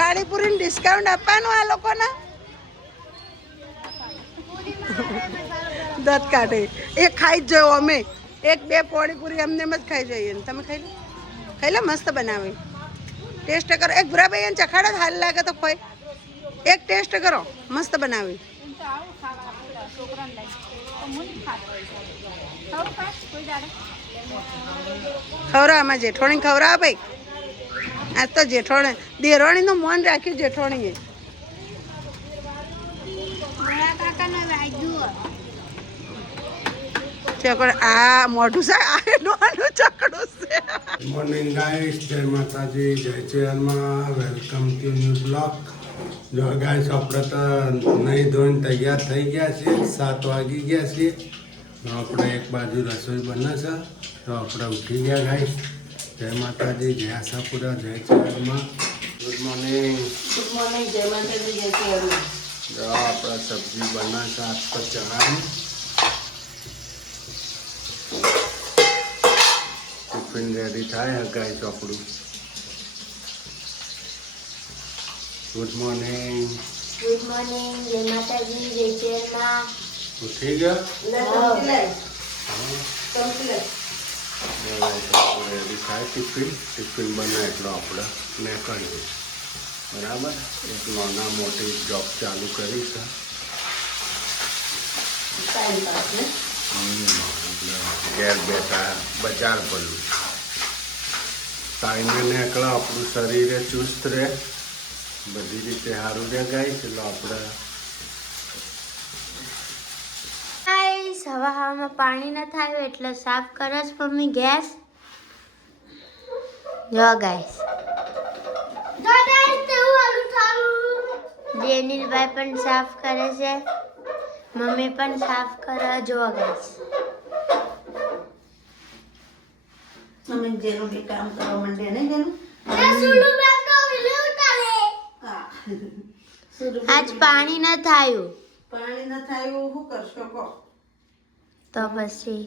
પાણીપુરીને discount આપવાનું આ લોકોને? દત કાઢે. એ ખાઈ જ જોયો અમે. એક, બે પાણીપુરી અમને એમ જ ખાઈ જઈએ ને તમે ખાઈ લો. ખાઈ લો, મસ્ત બનાવી. ટેસ્ટ કરો. એક ભૂરાભાઈ એને ચખાડો હાલ લાગે તો ખોઈ એક ટેસ્ટ કરો. મસ્ત બનાવી. ખવરા આમાં જેઠોણી ખવરા ભાઈ. આ તો જેઠોણી દેરોણીનું મન રાખ્યું જેઠોણીએ. ચકડ આ મોઢું સા આ નાનું ચકડું છે. મોર્નિંગ ગાઈસ જય માતાજી જય ચેરમાં. વેલકમ ટુ ન્યૂ બ્લોક જો ગાઈસ આપણે તો નહીં ધોઈને તૈયાર થઈ ગયા છે સાત વાગી ગયા છે આપણે એક બાજુ રસોઈ બને છે તો આપણે ઉઠી ગયા ગાઈસ જય માતાજી જય આશાપુરા જય ચેરમાં ગુડ મોર્નિંગ ગુડ મોર્નિંગ જય માતાજી જય શ્રી જો આપણે સબ્જી બને છે આજ તો ચણાની ટિફિન રેડી થાય ગાઈસ આપણું ગુડ મોર્નિંગ ગુડ મોર્નિંગ જય માતાજી જય ચેરમાં ઉઠી ગયા રેડી થાય ટિફિન ટિફિન બને એટલો આપણે. નીકળીએ બરાબર? એક નાના મોટી જોબ ચાલુ કરી છે. ઘેર બેઠા બજાર ભરવું ટાઈમે નીકળે આપણું શરીરે ચુસ્ત રહે. બધી રીતે સારું રહે ગાય એટલે આપણે ગાઈસ હવા હવામાં પાણી ન થાય એટલે સાફ કરે મમ્મી ગેસ? જો ગાઈસ. જેનિલભાઈ પણ સાફ કરે છે. મમ્મી પણ સાફ કરે. જો ગાઈસ. અમે જેનું બી કામ કરવા માંડે નહીં જેનું આજ પાણી ન થાયું. પાણી ન થાય શું કરશો કહો? તો પછી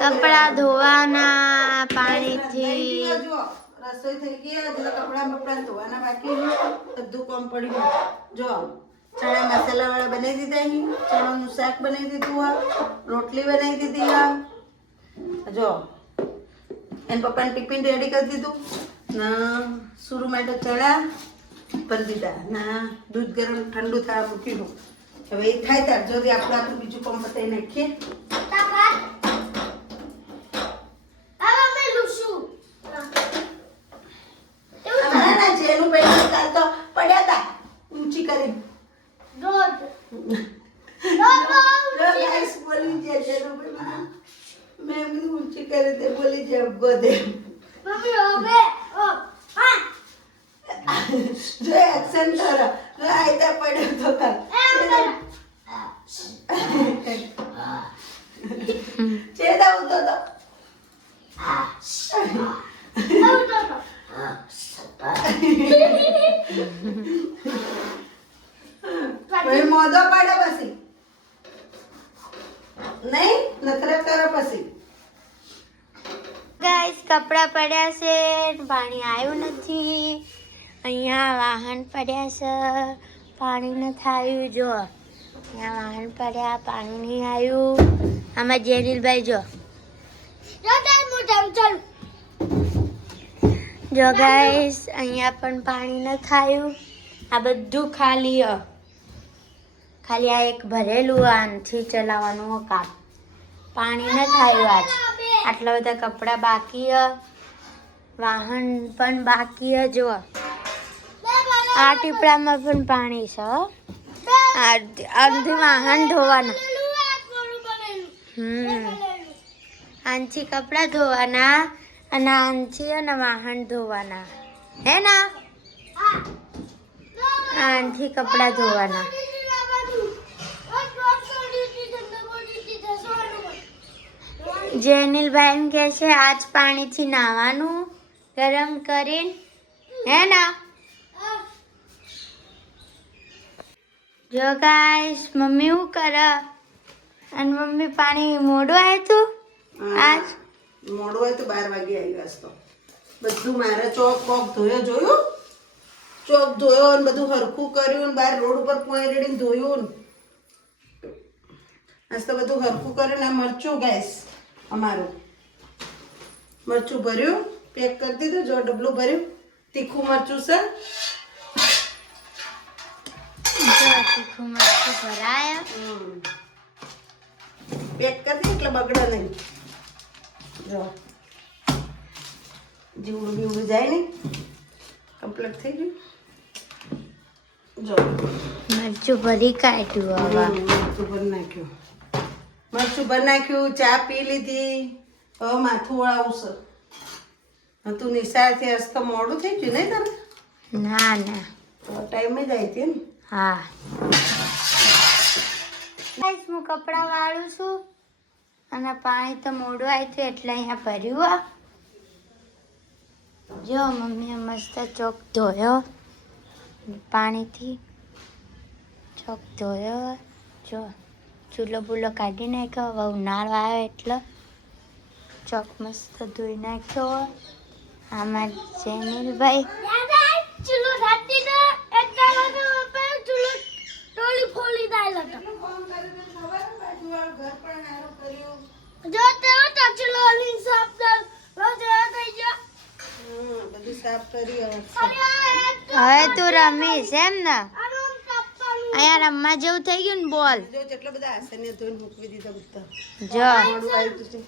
કપડા ધોવાના પાણીથી રસોઈ થઈ ગઈ હજુ કપડા બપડા ધોવાના બાકી બધું કામ પડ્યું જો ચણા મસાલા વાળા બનાવી દીધા અહીં. ચણાનું શાક બનાવી દીધું આ રોટલી બનાવી દીધી આ જો એને પપ્પાને ટિફિન રેડી કરી દીધું. ના સુરુ માટે ચણા ભરી દીધા. ના દૂધ ગરમ ઠંડુ થવા મૂક્યું. હવે એ થાય ત્યાર જો આપણે આપણું બીજું કામ પતાવી નાખીએ ના ના જેનું પેલું કાલ તો પડ્યા હતા ઊંચી કરી ગાઈસ બોલી જાય જેનું પેલું મેં એમ કીધું ઊંચી કરી તે બોલી જાય ગોદે જો એક્શન કરો જો આયતા પડ્યો તો કાલ ચેડા ઉતો તો પછી મોદો પાડે પછી. નહીં નખરા કરો પછી. ગાઈસ કપડાં પડ્યા છે પાણી આવ્યું નથી. અહીંયા વાહન પડ્યા છે પાણી ન આવ્યું જો. અહીંયા વાહન પડ્યા પાણી નહીં આવ્યું. આમાં જેનિલભાઈ જો. જો ગાઈસ અહીંયા પણ પાણી ન ખાયું. આ બધું ખાલી ખાલી આ એક ભરેલું આનથી ચલાવવાનું કામ. પાણી ન ખાયું આજ. આટલા બધા કપડાં બાકી વાહન પણ બાકી જો આ ટીપડામાં પણ પાણી છે આનાથી વાહન ધોવાના. હમ. આનથી કપડાં ધોવાના. અને આનથી અને વાહન ધોવાના. હે ના? આનથી કપડાં ધોવાના. જેનિલભાઈ એમ કહે છે આજ પાણીથી નાહવાનું ગરમ કરીને. હે ના? જો ગાઈસ મમ્મી શું કરે અને મમ્મી પાણી મોડું આવ્યું તું આજ મોડું હોય તો બાર વાગે આવી આજ તો. બધું મારે ચોક બોક ધોયો જોયું? ચોક ધોયો ને બધું હરખું કર્યું ને બહાર રોડ ઉપર પોઈ રેડીને ધોયું ને. આજ તો બધું હરખું કર્યું ને મરચું ગેસ અમારું. મરચું ભર્યું પેક કરી દીધું જો ડબલું ભર્યું. તીખું મરચું છે. તીખું મરચું ભરાય. પેક કરી દે એટલે બગડે નહીં. જો. જીવડું બીવડું જાય નહીં. કમ્પ્લીટ થઈ ગયું. જો. મરચું ભરી કાઢ્યું હવે. મરચું ભરી નાખ્યું. મરચું ભરી નાખ્યું ચા પી લીધી. હવે માથું વળાવશે તું નિશાળથી હસ તો મોડું થઈ ગયું નહીં તમે ના ના. તો ટાઈમે જ આવી હતી ને. હા. હું કપડાં વાળું છું. અને પાણી તો મોડું આવ્યું હતું એટલે અહીંયા ભર્યું જો, મમ્મીએ મસ્ત ચોક ધોયો. પાણીથી ચોક ધોયો જો, ચૂલો બુલો કાઢી નાખ્યો હવે ઉનાળો આવ્યો એટલે ચોક મસ્ત ધોઈ નાખ્યો આમાં જેનિલભાઈ. ચૂલો ઠાતી ને એટલા વાગે ઉપર ચૂલો ટોલી ફોલી દાયલો તો જો તે તો ચૂલો ની સાફ દલ રોજ થઈ ગયો. હમ, બધું સાફ કરી હવે. અરે હવે તું રમીશ એમ ને. આનો કાપવાનું અહીંયા રમવા જેવું થઈ ગયું ને બોલ. જો જેટલા બધા આસને ધોઈને મૂકવી દીધા બધા. જો. મોડું આવ્યું છે.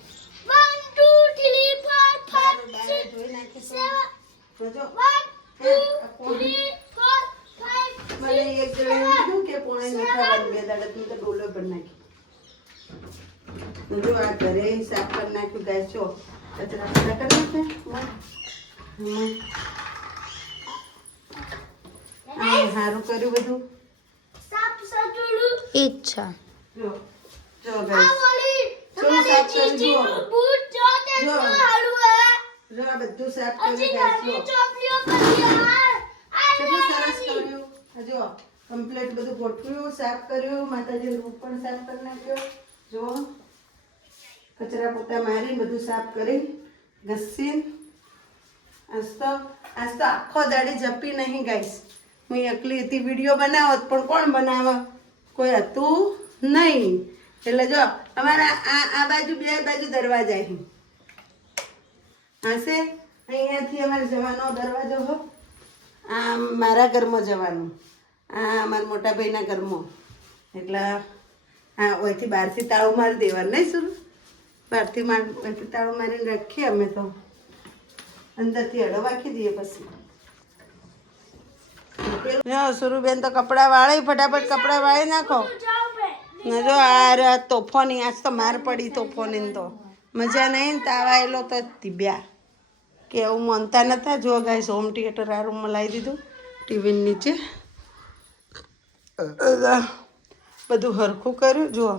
1 2 3 4 સારું, 5 ડાયરેક્ટ ધોઈ નાખીશું. 7 તો જો 1 2 3 4 5 મને એક જણાએ કીધું કે પોણે નહીં ખાવાનું. બે દાડા તું તો ડોલો પર નાખી જો આ ઘરે સાફ કરી નાખ્યું ગાય છો કચરા કચરા કરી નાખ્યા હમ. આ સારું કર્યું બધું સાફ સચુલું ઈચ્છા જો જો આ ગાય વાલી ચલો તમારી સાફ કરી ચીચી જુઓ. નું બૂટ જો તે જો. હાલું હે જો આ બધું સાફ હજી કર્યું ગાય નાની છો ચોપડીઓ કરી આ કેટલું સરસ કર્યું આ જો કમ્પ્લીટ બધું ગોઠવ્યું સાફ કર્યું માતાજી રૂપ પણ સાફ કરી નાખ્યો જો કચરા પોતા મારી, બધું સાફ કરી ઘસી આજ તો આજ તો આખો દાડી જપી નહીં ગાઈશ. હું એકલી હતી, વીડિયો બનાવત, પણ કોણ બનાવે? કોઈ હતું નહીં. એટલે જો, અમારા આ આ બાજુ બે બાજુ દરવાજા અહીં હશે? અહીંયાથી અમારે જવાનો દરવાજો હો. આ મારા ઘરમાં જવાનું. આ અમારા મોટા ભાઈના ઘરમાં. એટલે હા ઓયથી બહારથી તાળું મારી દેવાનું, નહીં સુરુ? બહારથી માર ઓયથી તાળું મારીને રાખીએ અમે તો. અંદરથી હળો વાખી દઈએ પછી. સુરુબેન તો કપડાં વાળે ફટાફટ કપડાં વાળી નાખો. જો, આ તોફોની, આજ તો માર પડી તોફોની તો. મજા નહીં ને તાવાયેલો તો તીબ્યા કે એવું માનતા નતા, જો ગાઈસ, હોમ થિયેટર આ રૂમમાં લાવી દીધું. ટીવી નીચે. બધું હરખું કર્યું. જુઓ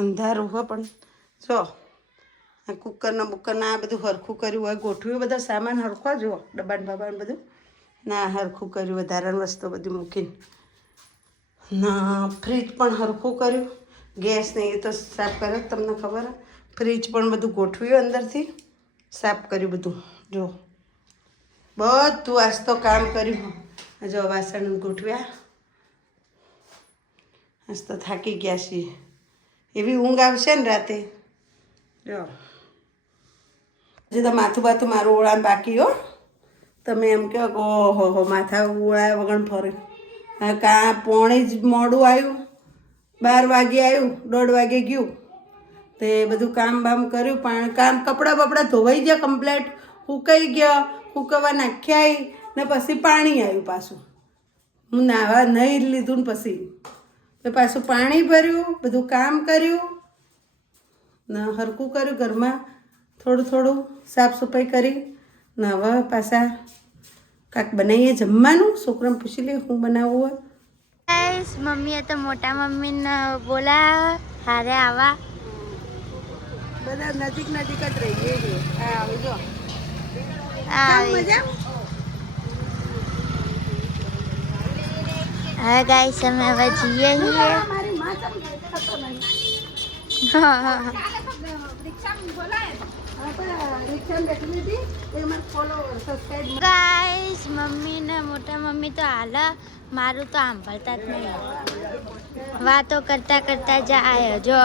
અંધારું હોય પણ. જો, આ કુકરના બુકરના આ બધું હરખું કર્યું હોય, ગોઠવ્યું બધા સામાન હરખવા જુઓ ડબ્બાને બાબાને બધું. ના હરખું કર્યું, વધારાની વસ્તુ બધું મૂકીને. ના, ફ્રીજ પણ હરખું કર્યું. ગેસ ને એ તો સાફ કર્યો, તમને ખબર? ફ્રીજ પણ બધું ગોઠવ્યું અંદરથી. સાફ કર્યું બધું. જો, બધું આજ તો કામ કર્યું. જો વાસણ ગોઠવ્યા. આજ તો થાકી ગયા છીએ. એવી ઊંઘ આવશે ને રાતે? જો. હજી તો માથું બાથું મારું ઓળાણ બાકી હો. તમે એમ કહો કે ઓહો હો, માથા ઓળાય વગર ફરે. કાં પોણે જ મોડું આવ્યું? બાર વાગે આવ્યું, દોઢ વાગે ગયું. તે બધું કામ બામ કર્યું, પણ કામ કપડાં બપડા ધોવાઈ ગયા કમ્પ્લેટ હુકાઈ ગયા, હુકવા નાખ્યા ને પછી પાણી આવ્યું પાછું. હું નાવા નહીં લીધું ને પછી. પાછું પાણી ભર્યું, બધું કામ કર્યું ને હરકું કર્યું ઘરમાં થોડું થોડું સાફ સફાઈ કરી ને હવે પાછા કાંક બનાવીએ જમવાનું? છોકરાને પૂછી લે શું બનાવવું હોય. મમ્મીએ તો મોટા મમ્મીને બોલા હારે આવા. બધા નજીક નજીક જ રહીએ છીએ. હા આવજો આવી. મજા? હા ગાઈસ અમે હવે જઈએ છીએ. સબસ્ક્રાઈબ ગાઈસ મમ્મી ને મોટા મમ્મી તો હાલ મારું તો સાંભળતા જ નહીં. વાતો કરતા કરતા જાય જો,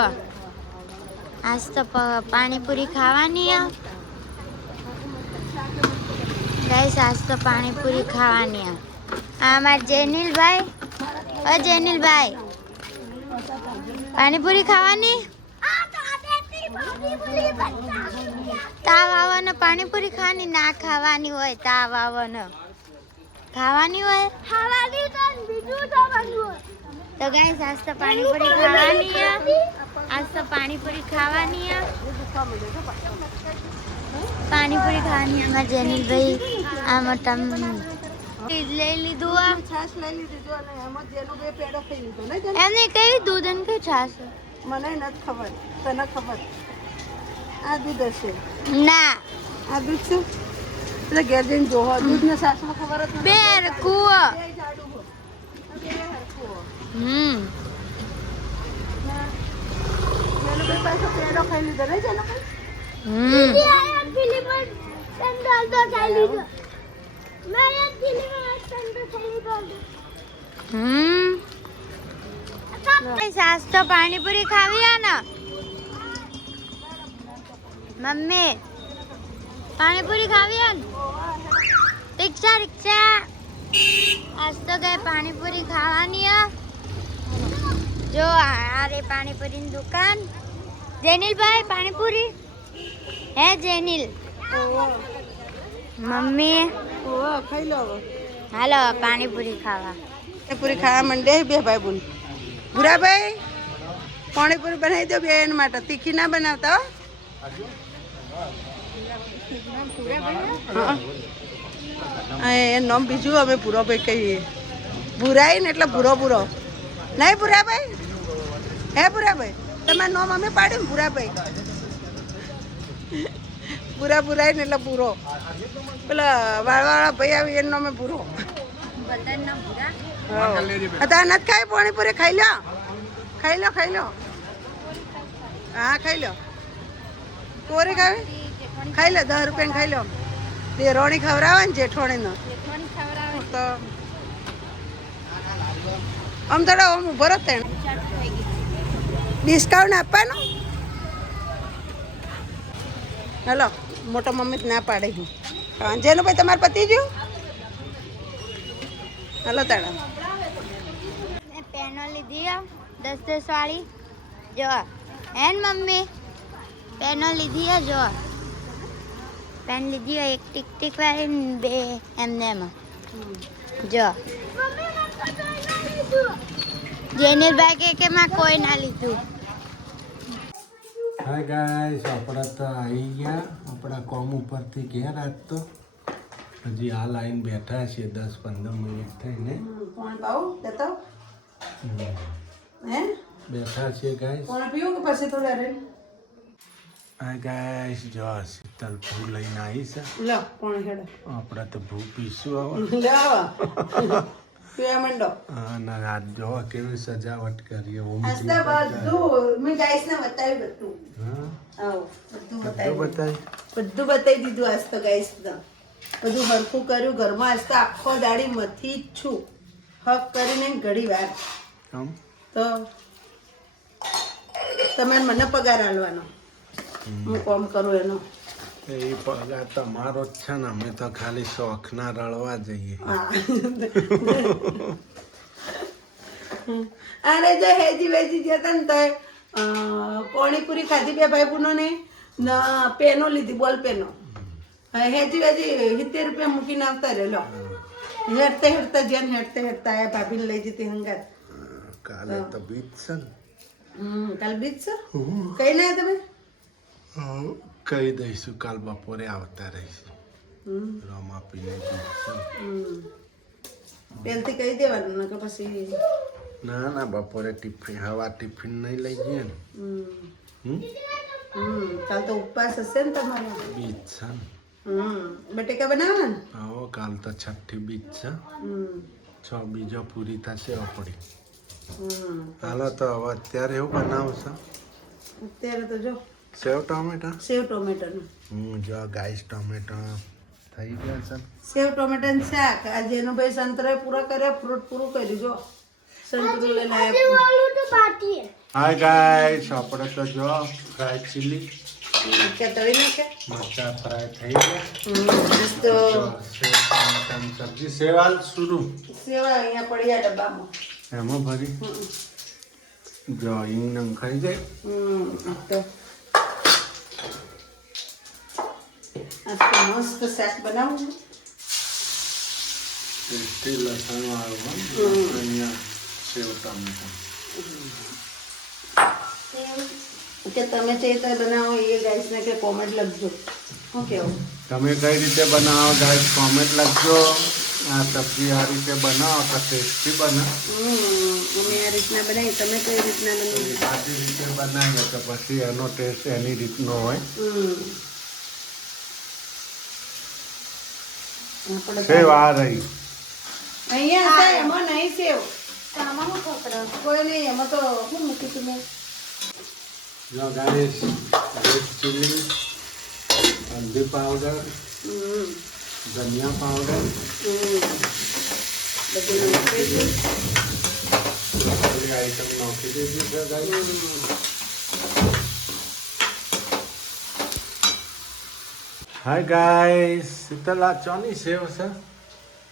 આજ તો પાણીપુરી ખાવાની ગાઈસ આજ તો પાણીપુરી ખાવાની આ. મારા જેનિલભાઈ. અ જેનિલભાઈ. પાણીપુરી ખાવાની આ દાદાની પાણીપુરી બચ્ચા તાવ આવવાનો પાણીપુરી ખાવાની ના ખાવાની હોય તાવ આવવાનો ખાવાની હોય? ખાવાની તો બીજું તો બનવું તો ગાઈસ આજ તો પાણીપુરી ખાવાની છે. આજ તો પાણીપુરી ખાવાની છે. પાણીપુરી ખાવાની અમારા જેનિલભાઈ. આ મોટા લઈ લીધું આ. છાશ લઈ લીધું અને એમાં જેનું બે પેડો ખાઈ લીધો. ને? એમને કઈ દૂધ અને કઈ છાશ? મને નથી ખબર તને ખબર. આ દૂધ હશે ના. આ દૂધ છે? એટલે ઘેર જઈને જોવો. દૂધ ને સાસમાં ખબર જ બે કુવો. હમ. સાસ તો પાણીપુરી ખાવી આના? ને મમ્મી, પાણીપુરી ખાવી હે રિક્ષા રિક્ષા. આજ તો ગઈ પાણીપુરી ખાવાની જો, આ રે પાણીપુરીની દુકાન. જેનિલભાઈ, પાણીપુરી? હે, જેનિલ? મમ્મી? ખાઈ લો હાલો, પાણીપુરી ખાવા. પાણીપુરી ખાવા માંડે બે ભાઈ બોલ ભૂરાભાઈ, પાણીપુરી બનાવી દો બેન માટે. તીખી ના બનાવતા એ નામ બીજું અમે ભૂરોભાઈ કહીએ. ભૂરાઈ ને એટલે ભૂરો ભૂરો. નહીં ભૂરાભાઈ? હે ભૂરાભાઈ? તમારું નામ અમે પાડ્યું ને ભૂરાભાઈ. ભૂરા ભૂરાઈ ને એટલે ભૂરો. પેલા વાળવાળા ભાઈ આવી એનું નામે ભૂરો. અત્યારે નથી ખાઈ? પાણીપુરી ખાઈ લો ખાઈ લો ખાઈ લો હા ખાઈ લો કોરી ખાવે ખાઈ લો દસ રૂપિયા ખાઈ લો. તે રોણી ખવડાવે ને જેઠોણીનો. તો આમ થોડો આમ ઊભો રહો તેણ. ડિસ્કાઉન્ટ આપવાનું? હલો, મોટો મમ્મી ના પાડે હું જેનું ભાઈ, તમારે પતિ ગયું હલો તાડા પેનો લીધી દસ દસ વાળી. જો, હે મમ્મી? પેનો લીધી હે જો પેન લીધી હોય એક ટીક ટીક વાળી બે એમને એમાં. જો જેનિલભાઈ કે કે માં કોઈ ના લીધું. હાય ગાઈસ આપણે તો આવી ગયા. આપણા કોમ ઉપરથી ઘેર આજ તો. હજી આ લાઈન બેઠા છીએ દસ પંદર મિનિટ થઈને. બેઠા છે ગાઈસ કોણ પીવું કે પછી તો રે ગાઈસ જો શીતલ ભૂ લઈને આવી છે. લો કોણ હેડો? આપણે તો ભૂ પીશું આવા પીવા માંડો. અને આ જો કેવી સજાવટ કરીએ ઓમ આજ બધું મેં ગાઈસ ને બતાવ્યું બધું. હા? આવો બધું બધું બતાવી? બધું બતાવી દીધું આજ તો ગાઈસ તો. બધું હરખું કર્યું ઘરમાં. આજ તો આખો દાડી મથી જ છું. હક કરીને ઘડી વાર. તો તમે મને પગાર આલવાનો. હું કોમ કરું એનો. એ પગાર તમારો જ છે ને અમે તો ખાલી શોખના રળવા જઈએ. અરે જો હેજી વેજી જતા ને તો પાણીપુરી ખાધી બે ભાઈ બુનો ને પેનો લીધી બોલ પેનો. હેજી વેજી સિત્તેર રૂપિયા મૂકીને આવતા રે લો. હેડતા હેડતા જેમ હેડતા હેડતા આયા ભાભીને લઈ જતી હંગાત. કાલે તો બીજ છે ને. હમ કાલ બીજ છે? કઈ ના તમે? કહી દઈશું કાલ બપોરે આવતા રહીશું. રમા પીને બીજ છે પહેલથી કહી દેવાનું ને કે પછી ના ના બપોરે ટિફિન હવા ટિફિન નહીં લઈ જઈએ ને. કાલ તો ઉપવાસ હશે ને તમારો. બીજ છે ને. બટેકા બનાવવાના ને? આવો કાલ તો છઠ્ઠી બીજ છે. છ બીજો પૂરી થશે અપડી હાલો તો હવે અત્યારે એવું બનાવશો અત્યારે તો જો સેવ ટોમેટા? સેવ ટોમેટાનું. હું જો ગાઈસ ટોમેટા થઈ ગયા છે. સેવ ટોમેટાનું શાક. આજે એનો ભાઈ સંતરે પૂરા કર્યા ફ્રૂટ પૂરું કર્યું જો. સંતરું લઈને આજે આવ્યા વાળું તો બાકી હે. હાય ગાઈસ આપણે તો જો ફ્રાય ચીલી કે તળી નાખે. મરચા ફ્રાય થઈ ગયા. તો સેવ ટોમેટાની સબ્જી સેવાલ શુરુ. સેવા અહીંયા પડ્યા ડબ્બામાં. એમાં ભરી. જો ઈંગ નંગ ખાઈ જાય. તો આજ તો મસ્ત શાક બનાવું છું. ટેસ્ટી લસણ વાળું હો. અહીંયા સેવ ટોમેટા કે તમે જે રીતે બનાવો એ ગાઈસને કે કોમેન્ટ લખજો શું કેવું તમે કઈ રીતે બનાવો ગાઈસ કોમેન્ટ લખજો આ સબ્જી આ રીતે બનાવો તો ટેસ્ટી બને હમ, અમે આ રીતના બનાવી તમે કઈ રીતના બનાવી સાદી રીતે બનાવીએ તો પછી એનો ટેસ્ટ એની રીતનો હોય હમ. આપણે સેવ આ રહી. અહીંયા હતા એમાં નહીં સેવ આમાં પકડો કોઈ નહીં એમાં તો શું મૂકી તું મેં? જો ગાઈસ રેડ ચીલી હલ્દી પાવડર હમ, ધનિયા પાવડર. બધી આઈટમ નાખી દીધી છે ગાઈસ હાય ગાઈસ શીતલા ચોની સેવ છે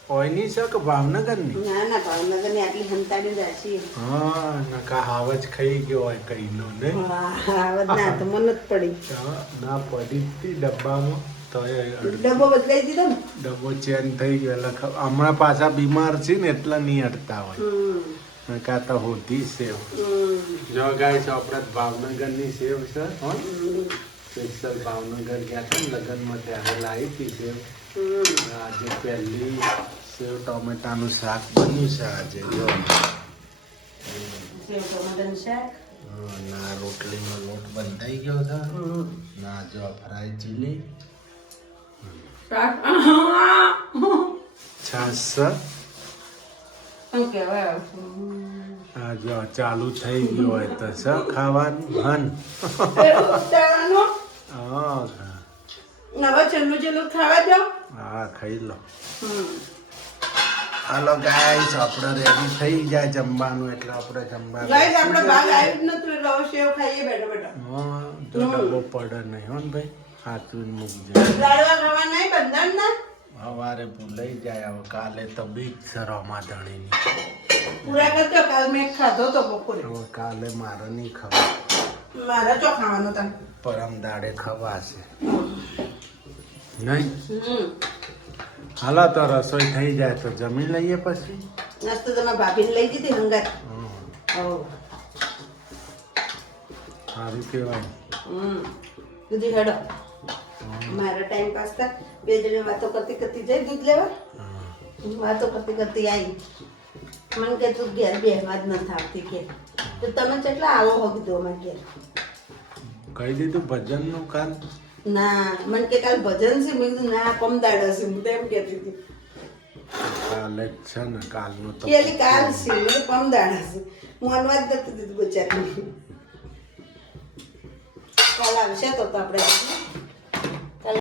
ઓયની છે કે ભાવનગરની ના ના ભાવનગરની આટલી હંતાડી જાશી હા નકા હાવજ ખાઈ ગયો હોય કઈનો ને. હાવજ ના તો મન જ પડી. તો ના પડી તી ડબ્બામાં. તો એ ડબ્બો બદલાઈ દીધો ને? ડબ્બો ચેન્જ થઈ ગયો એટલે હમણાં પાછા બીમાર છે ને એટલા નહીં અડતા હોય. નકા તો હોતી સેવ. જો ગાય છે આપણે ભાવનગરની સેવ છે સ્પેશિયલ ભાવનગર ગયા હતા ને લગ્નમાં ત્યારે લાવી હતી સેવ આજે પહેલી સેવ ટોમેટાનું શાક બન્યું છે આજે જો. ના રોટલીનો લોટ બંધાઈ ગયો છે. ના જો ફ્રાય ચીલી. છાસ ચાલુ થઈ ગયું હોય તો ખાવાનું. હન. હા છેલ્લું ખાવા હા ખાઈ લો. હાલો ગાઈસ આપણે રેડી થઈ જાય જમવાનું એટલે આપણે જમવાનું. ગાઈસ આપણે ભાગ આવ્યું જ નતું એટલે સેવ ખાઈએ બેઠા બેઠા હા જો ડબ્બો પડે નહીં હો ને ભાઈ. હાથું મૂકજે. લાડવા ખાવા નહીં બંધન ના સવારે ભૂલાઈ જાય હવે કાલે તો બીજ છે રમાધણીની પૂરા કરજો કાલ મેં ખાધો તો બપોરે. કાલે મારે નહીં ખબર મારે ચો ખાવાનું તને? પરમ દાડે ખવાશે નહીં? હાલો તો રસોઈ થઈ જાય તો જમી લઈએ પછી. નાસ્તો તમે ભાભીને લઈ દીધી હંગાત. હમ, હો સારું કહેવાય. હમ. દૂધી હેડો. મારા ટાઈમ પાસ થાય. બે જણે વાતો કરતી કરતી જઈ દૂધ લેવા. વાતો કરતી કરતી આવી મને કે તું ઘેર બેહવા જ નથી આવતી કે. તો તમે કેટલા આવો હો કીધું અમારે ઘેર કહી દીધું? ભજનનું કામ ના મને કે કાલ ભજન છે મેં કીધું ના પમદાડ હશે. હું તો એમ કહેતી હતી. કાલે છે ને કાલનું તો પેલી કાલ છે મેં કીધું પમદાડ હશે. હું અનવાદ કરતી દીધું ગુજરાતી કાલ આવશે તો આપણે